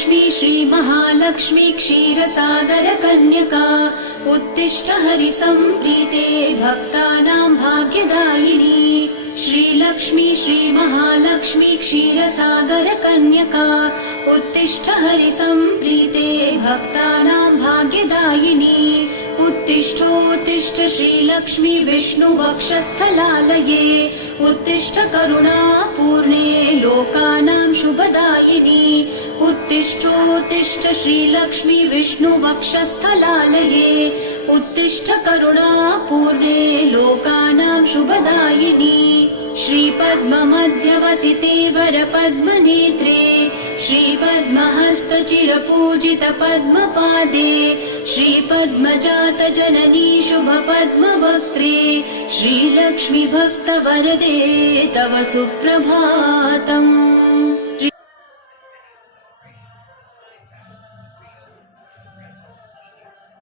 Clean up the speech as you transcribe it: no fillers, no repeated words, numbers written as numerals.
श्रीलक्ष्मी श्रीमहालक्ष्मी क्षीरसागरकन्यका उत्तिष्ठ हरिसम्प्रीते भक्तानां भाग्यदायिनी। श्रीलक्ष्मी श्रीमहालक्ष्मी क्षीरसागरकन्यका उत्तिष्ठ हरिसम्प्रीते भक्तानां भाग्यदायिनी। उत्तिष्ठोत्तिष्ठ श्रीलक्ष्मी विष्णुवक्षस्थलालये उत्तिष्ठ करुणापूर्णे लोकानां शुभदायिनी। उत्तिष्ठोत्तिष्ठ श्रीलक्ष्मी विष्णुवक्षस्थलालये उत्तिष्ठ करुणापूर्णे लोकानां शुभदायिनी। श्रीपद्ममध्यवसिते वरपद्मनेत्रे श्रीपद्महस्तचिरपूजित पद्मपादे श्रीपद्मजातजननी शुभपद्मवक्त्रे श्रीलक्ष्मी भक्तवरदे तव सुप्रभातम्।